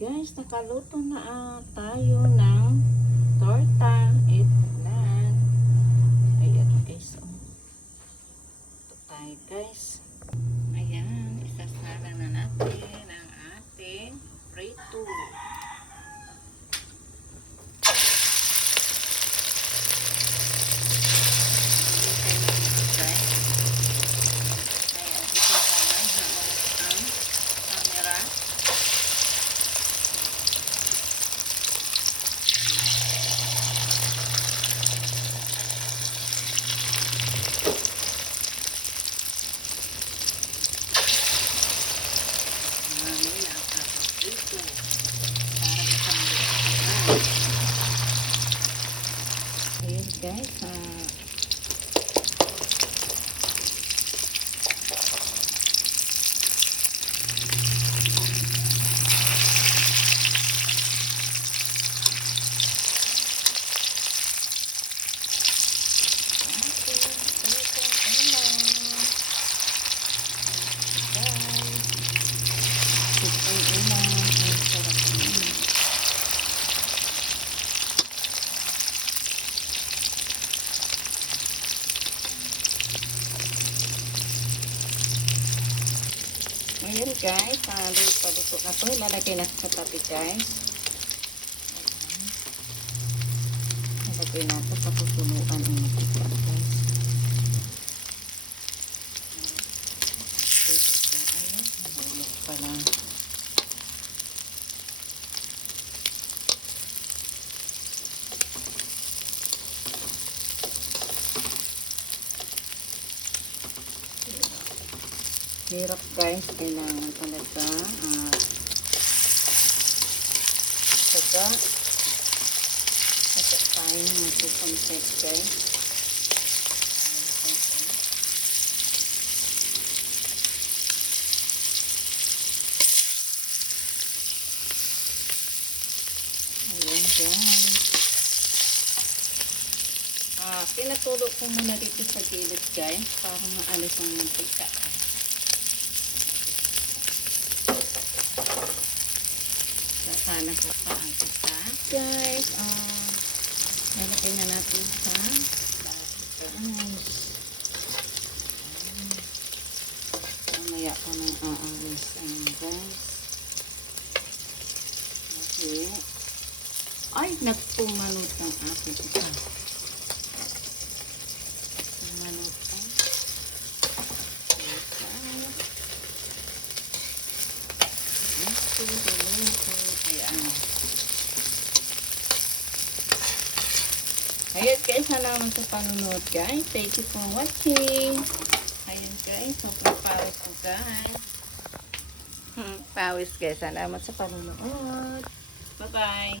Guys, nakaluto na tayo ng torta. Itlan. Ayan guys. Ito tayo guys. Ayan, isasala na natin ang ating prito. Ayan guys, ayan guys, paluto na to. Lalagay na sa tabi guys. Lalagay na to sa pusunuan ang matika guys. Ayan, nahulog pala. Hirap guys, kailangan talaga saka tayo mag-concept guys. Ayan guys. Pinatulog ko muna dito sa gilid guys para maalis ang mantika. Sana ko pa ang isa. Guys, nalagay na natin sa guys. Mamaya ko nang aalis. Ayan guys. Okay. Ay, nagpumanot ang aking isa. Pumanot ang ayan guys, salamat sa panunod guys. Thank you for watching. Ayan guys, sobrang pawis ko guys. Pawis guys, salamat sa panunod. Bye bye.